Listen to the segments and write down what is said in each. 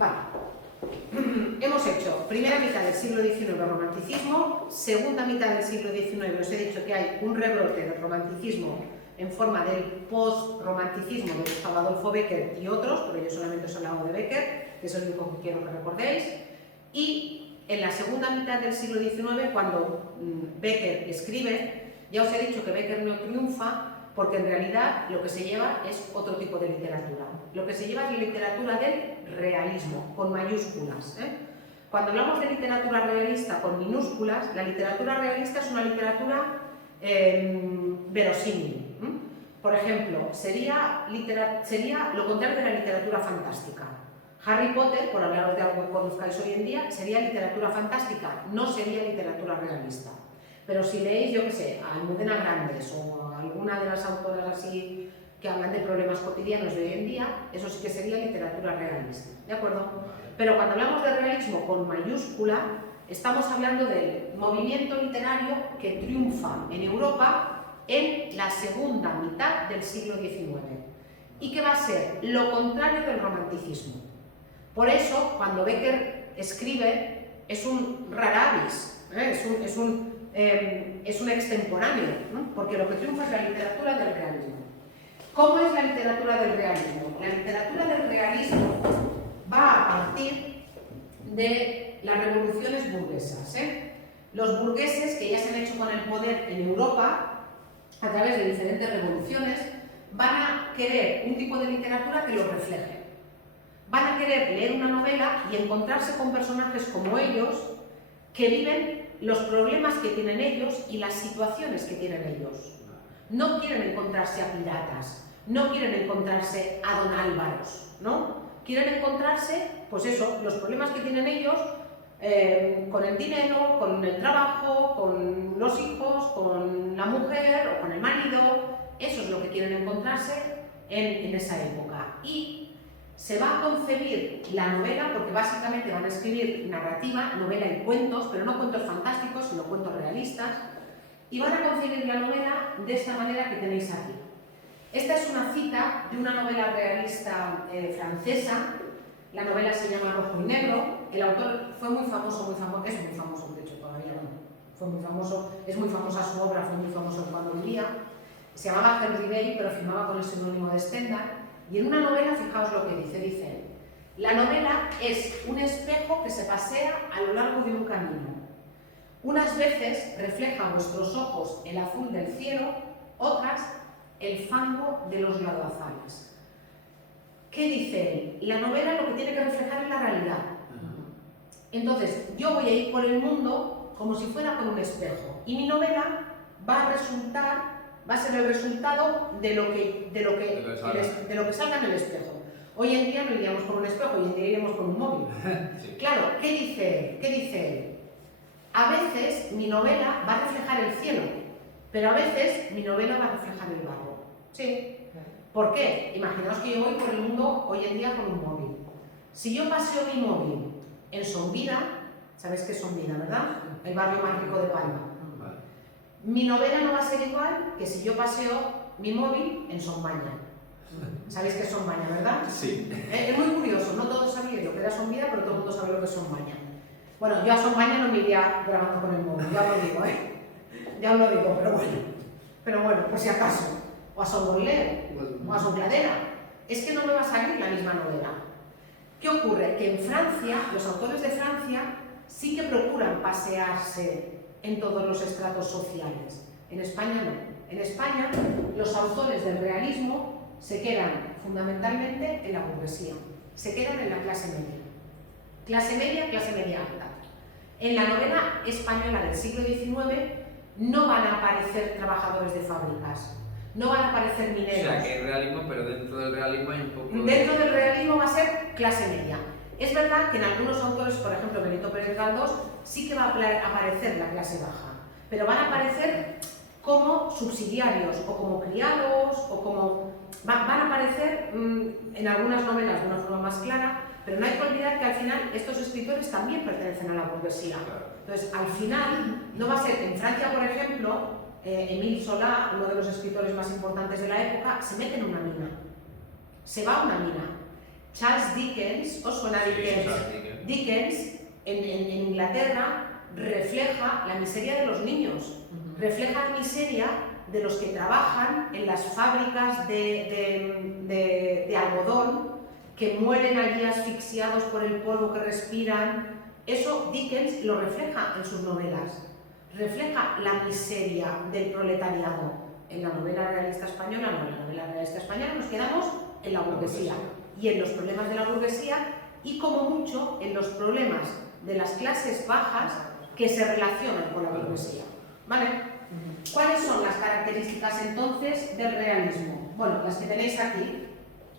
Vale. Hemos hecho primera mitad del siglo XIX romanticismo, segunda mitad del siglo XIX os he dicho que hay un rebrote del romanticismo en forma del post-romanticismo de Gustavo Adolfo Bécquer y otros, pero yo solamente os he hablado de Bécquer, que es el único que quiero que recordéis, y en la segunda mitad del siglo XIX, cuando Bécquer escribe, ya os he dicho que Bécquer no triunfa, porque en realidad lo que se lleva es otro tipo de literatura. Lo que se lleva es la literatura del realismo, con mayúsculas. Cuando hablamos de literatura realista con minúsculas, la literatura realista es una literatura verosímil. Por ejemplo, sería lo contrario de la literatura fantástica. Harry Potter, por hablaros de algo que conozcáis hoy en día, sería literatura fantástica, no sería literatura realista. Pero si leéis, yo qué sé, a Almudena Grandes o a alguna de las autoras así que hablan de problemas cotidianos de hoy en día, eso sí que sería literatura realista, ¿de acuerdo? Pero cuando hablamos de realismo con mayúscula, estamos hablando del movimiento literario que triunfa en Europa en la segunda mitad del siglo XIX y que va a ser lo contrario del romanticismo. Por eso, cuando Bécquer escribe, es un rara avis, es un extemporáneo, ¿no? Porque lo que triunfa es la literatura del realismo. ¿Cómo es la literatura del realismo? La literatura del realismo va a partir de las revoluciones burguesas. Los burgueses, que ya se han hecho con el poder en Europa, a través de diferentes revoluciones, van a querer un tipo de literatura que los refleje. Van a querer leer una novela y encontrarse con personajes como ellos, que viven los problemas que tienen ellos y las situaciones que tienen ellos. No quieren encontrarse a piratas, no quieren encontrarse a don Álvaros, ¿no? Quieren encontrarse, pues eso, los problemas que tienen ellos con el dinero, con el trabajo, con los hijos, con la mujer o con el marido. Eso es lo que quieren encontrarse en esa época. Y se va a concebir la novela, porque básicamente van a escribir narrativa, novela y cuentos, pero no cuentos fantásticos, sino cuentos realistas, y van a concebir la novela de esta manera que tenéis aquí. Esta es una cita de una novela realista francesa. La novela se llama Rojo y Negro. El autor fue muy famoso, es muy famoso, de hecho todavía no, fue muy famoso, es muy famosa su obra, fue muy famoso cuando vivía. Se llamaba Henry Day, pero firmaba con el seudónimo de Stendhal. Y en una novela, fijaos lo que dice él, la novela es un espejo que se pasea a lo largo de un camino. Unas veces refleja a vuestros ojos el azul del cielo, otras el fango de los lodazales. ¿Qué dice él? La novela lo que tiene que reflejar es la realidad. Entonces, yo voy a ir por el mundo como si fuera por un espejo. Y mi novela va a ser el resultado de lo que salga en el espejo. Hoy en día no iríamos por un espejo, hoy en día iríamos por un móvil. Sí. Claro, ¿qué dice él? A veces mi novela va a reflejar el cielo, pero a veces mi novela va a reflejar el barro. Sí. ¿Por qué? Imaginaos que yo voy por el mundo hoy en día con un móvil. Si yo paseo mi móvil en Sonvida, ¿sabéis qué es Sonvida, verdad? El barrio más rico de Palma. Mi novela no va a ser igual que si yo paseo mi móvil en Sonbaña. ¿Sabéis qué es Sonbaña, verdad? Sí. Es muy curioso, no todos sabían lo que era Sonvida, pero todo el mundo sabe lo que es Sonbaña. Bueno, yo a Sonbaña no me iría grabando con el móvil, ya os lo digo, ya os lo digo, pero bueno, por si acaso. O a Songolé, o a Songladera. Es que no me va a salir la misma novela. ¿Qué ocurre? Que en Francia, los autores de Francia sí que procuran pasearse en todos los estratos sociales. En España no. En España, los autores del realismo se quedan fundamentalmente en la burguesía, se quedan en la clase media. Clase media alta. En la novela española del siglo XIX no van a aparecer trabajadores de fábricas, no van a aparecer mineros. O sea, que hay realismo, pero dentro del realismo hay un poco... Dentro del realismo va a ser clase media. Es verdad que en algunos autores, por ejemplo Benito Pérez Galdós, sí que va a aparecer la clase baja, pero van a aparecer como subsidiarios, o como criados, o como... van a aparecer en algunas novelas de una forma más clara, pero no hay que olvidar que al final estos escritores también pertenecen a la burguesía. Entonces, al final, no va a ser... En Francia, por ejemplo, Émile Zola, uno de los escritores más importantes de la época, se mete en una mina. Se va a una mina. Charles Dickens, ¿os suena Dickens? Charles Dickens. Dickens en Inglaterra refleja la miseria de los niños, refleja la miseria de los que trabajan en las fábricas de algodón, que mueren allí asfixiados por el polvo que respiran. Eso Dickens lo refleja en sus novelas, refleja la miseria del proletariado. En la novela realista española, no, en la novela realista española nos quedamos en la burguesía y en los problemas de la burguesía y como mucho en los problemas de las clases bajas que se relacionan con la burguesía. ¿Vale? ¿Cuáles son las características entonces del realismo? Bueno, las que tenéis aquí.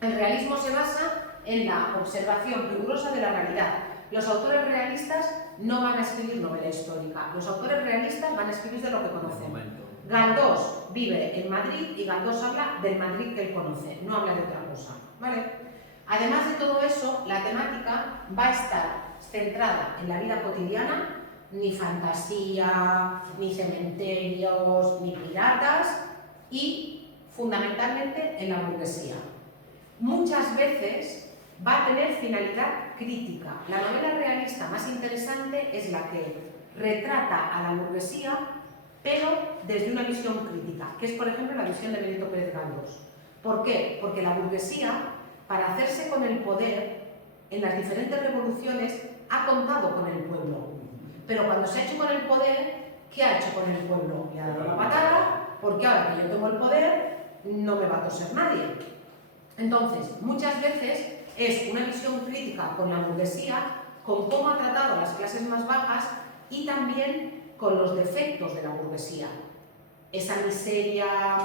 El realismo se basa en la observación rigurosa de la realidad. Los autores realistas no van a escribir novela histórica, los autores realistas van a escribir de lo que conocen. Galdós vive en Madrid y Galdós habla del Madrid que él conoce, no habla de otra cosa. ¿Vale? Además de todo eso, la temática va a estar centrada en la vida cotidiana, ni fantasía, ni cementerios, ni piratas y fundamentalmente en la burguesía. Muchas veces va a tener finalidad crítica. La novela realista más interesante es la que retrata a la burguesía, pero desde una visión crítica, que es por ejemplo la visión de Benito Pérez Galdós. ¿Por qué? Porque la burguesía, para hacerse con el poder en las diferentes revoluciones, ha contado con el pueblo. Pero cuando se ha hecho con el poder, ¿qué ha hecho con el pueblo? Le ha dado la patada, porque ahora que yo tengo el poder, no me va a toser nadie. Entonces, muchas veces es una visión crítica con la burguesía, con cómo ha tratado a las clases más bajas y también con los defectos de la burguesía. Esa miseria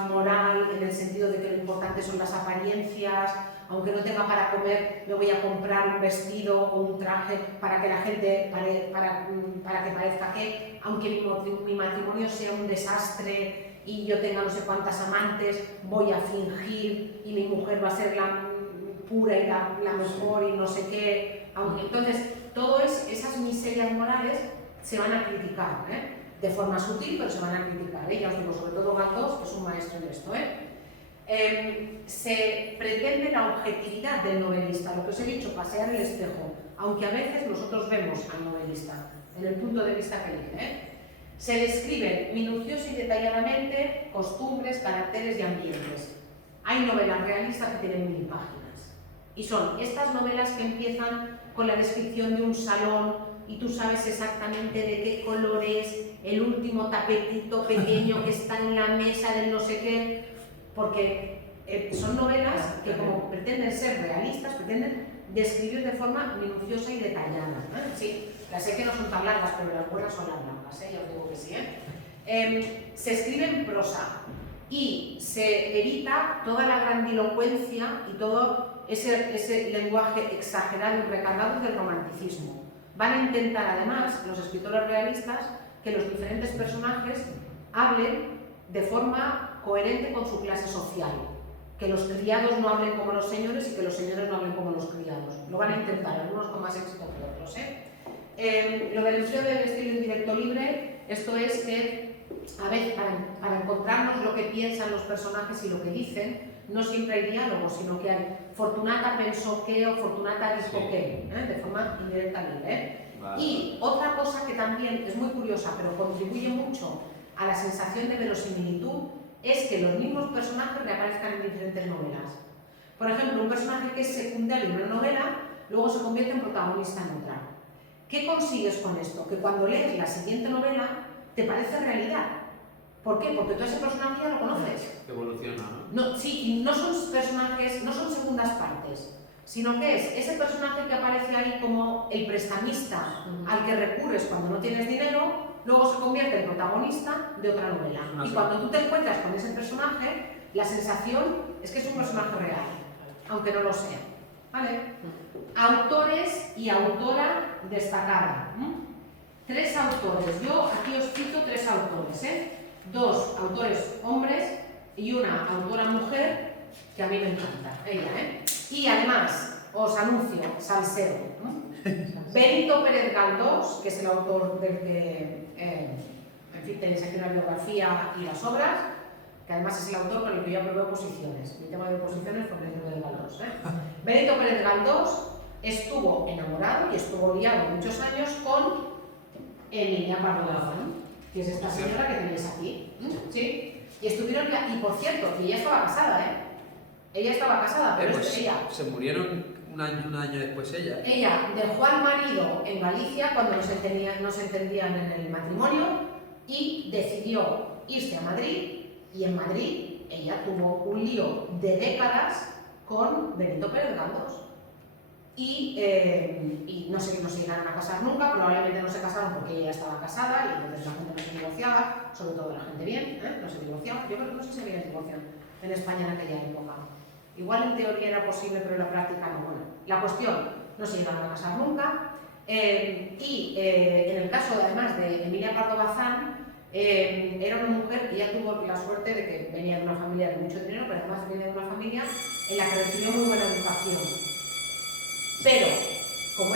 moral en el sentido de que lo importante son las apariencias, aunque no tenga para comer, me voy a comprar un vestido o un traje para que la gente, para que parezca que, aunque mi matrimonio sea un desastre y yo tenga no sé cuántas amantes, voy a fingir y mi mujer va a ser la pura y la mejor y no sé qué. Entonces, todas esas miserias morales se van a criticar, de forma sutil, pero se van a criticar. Ya os digo, sobre todo Galdós, que es un maestro en esto. Se pretende la objetividad del novelista, lo que os he dicho, pasear el espejo, aunque a veces nosotros vemos al novelista en el punto de vista que elige. Se describen minuciosa y detalladamente costumbres, caracteres y ambientes. Hay novelas realistas que tienen 1000 páginas y son estas novelas que empiezan con la descripción de un salón y tú sabes exactamente de qué color es el último tapetito pequeño que está en la mesa del no sé qué, porque son novelas que como pretenden ser realistas, pretenden describir de forma minuciosa y detallada. Sí, las sé que no son tan largas, pero las buenas son las largas, ya os digo que sí. Se escribe en prosa y se evita toda la grandilocuencia y todo ese lenguaje exagerado y recargado del romanticismo. Van a intentar además, los escritores realistas, que los diferentes personajes hablen de forma coherente con su clase social, que los criados no hablen como los señores y que los señores no hablen como los criados. Lo van a intentar, algunos con más éxito que otros. Lo del empleo del estilo indirecto libre, esto es que, a ver, para encontrarnos lo que piensan los personajes y lo que dicen, no siempre hay diálogo, sino que hay Fortunata pensó que o Fortunata dijo que, de forma indirecta libre. Vale. Y otra cosa que también es muy curiosa, pero contribuye mucho a la sensación de verosimilitud, es que los mismos personajes reaparezcan en diferentes novelas. Por ejemplo, un personaje que es secundario en una novela, luego se convierte en protagonista en otra. ¿Qué consigues con esto? Que cuando lees la siguiente novela, te parece realidad. ¿Por qué? Porque tú a ese personaje ya lo conoces. Evoluciona, ¿no? Sí, y no son personajes, no son segundas partes, sino que es ese personaje que aparece ahí como el prestamista al que recurres cuando no tienes dinero, luego se convierte en protagonista de otra novela. Y cuando tú te encuentras con ese personaje, la sensación es que es un personaje real, aunque no lo sea. ¿Vale? Autores y autora destacada. 3 autores. Yo aquí os cito 3 autores. 2 autores hombres y una autora mujer que a mí me encanta, ella. Y además, os anuncio, salseo. Benito Pérez Galdós, que es el autor del que, en fin, tenéis aquí una biografía y las obras. que además es el autor con el que yo aprobé oposiciones. Mi tema de oposiciones fue Benito Pérez Galdós. Benito Pérez Galdós estuvo enamorado y estuvo liado muchos años con Emilia Pardo Bazán, que es esta señora que tenéis aquí. ¿Sí? Y estuvieron, y por cierto, que ella estaba casada, ¿eh? Ella estaba casada, pero pues ella... se murieron un año después ella. Ella dejó al marido en Galicia cuando no se entendían en el matrimonio y decidió irse a Madrid, y en Madrid ella tuvo un lío de décadas con Benito Pérez Galdós. Y no se llegaron a casar nunca, probablemente no se casaron porque ella estaba casada y entonces la gente no se divorciaba, sobre todo la gente bien, no se divorciaba. Yo creo que no sé si había divorcio en España en aquella época. Igual en teoría era posible, pero en la práctica no. Bueno, la cuestión, no se llegaron a casar nunca. En el caso, además, de Emilia Pardo Bazán, era una mujer que ya tuvo la suerte de que venía de una familia de mucho dinero, pero además venía de una familia en la que recibió muy buena educación. Pero, como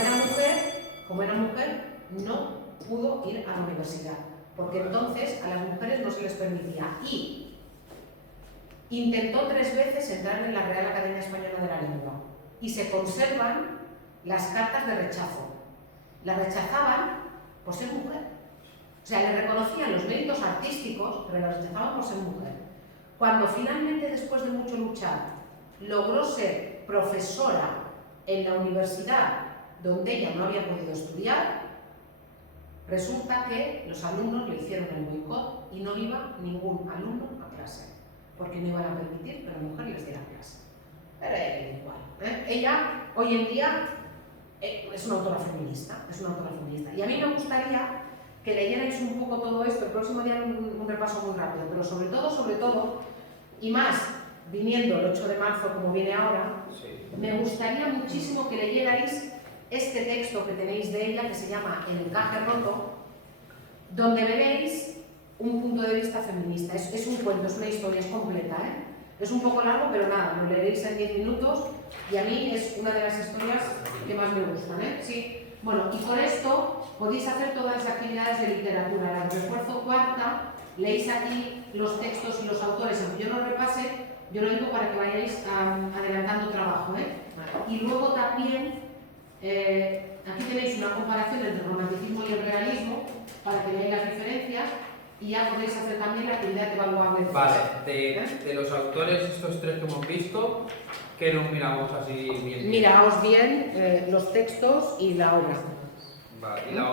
era mujer, no pudo ir a la universidad, porque entonces a las mujeres no se les permitía. Y intentó 3 veces entrar en la Real Academia Española de la Lengua y se conservan las cartas de rechazo. La rechazaban por ser mujer. O sea, le reconocían los méritos artísticos, pero la rechazaban por ser mujer. Cuando finalmente, después de mucho luchar, logró ser profesora en la universidad donde ella no había podido estudiar, resulta que los alumnos le hicieron el boicot y no iba ningún alumno a clase, porque no iban a permitir que la mujer les diera clase. Pero era igual. Ella, hoy en día, es una autora feminista, y a mí me gustaría que leyerais un poco todo esto. El próximo día un repaso muy rápido, pero sobre todo, y más viniendo el 8 de marzo como viene ahora, Sí. me gustaría muchísimo que leyerais este texto que tenéis de ella, que se llama El encaje roto, donde veréis un punto de vista feminista. Es un cuento, es una historia, es completa, ¿eh? Es un poco largo, pero nada, lo leeréis en 10 minutos y a mí es una de las historias que más me gustan, ¿eh? Sí. Bueno, y con esto podéis hacer todas las actividades de literatura. La refuerzo cuarta, leéis aquí los textos y los autores, aunque yo no repase, yo lo digo para que vayáis adelantando trabajo, ¿eh? Y luego también, aquí tenéis una comparación entre el romanticismo y el realismo, para que veáis las diferencias, y ya podéis hacer también la actividad evaluable. Vale, de los autores, estos 3 que hemos visto, ¿qué nos miramos así bien? Miraos bien los textos y la obra. Vale, y la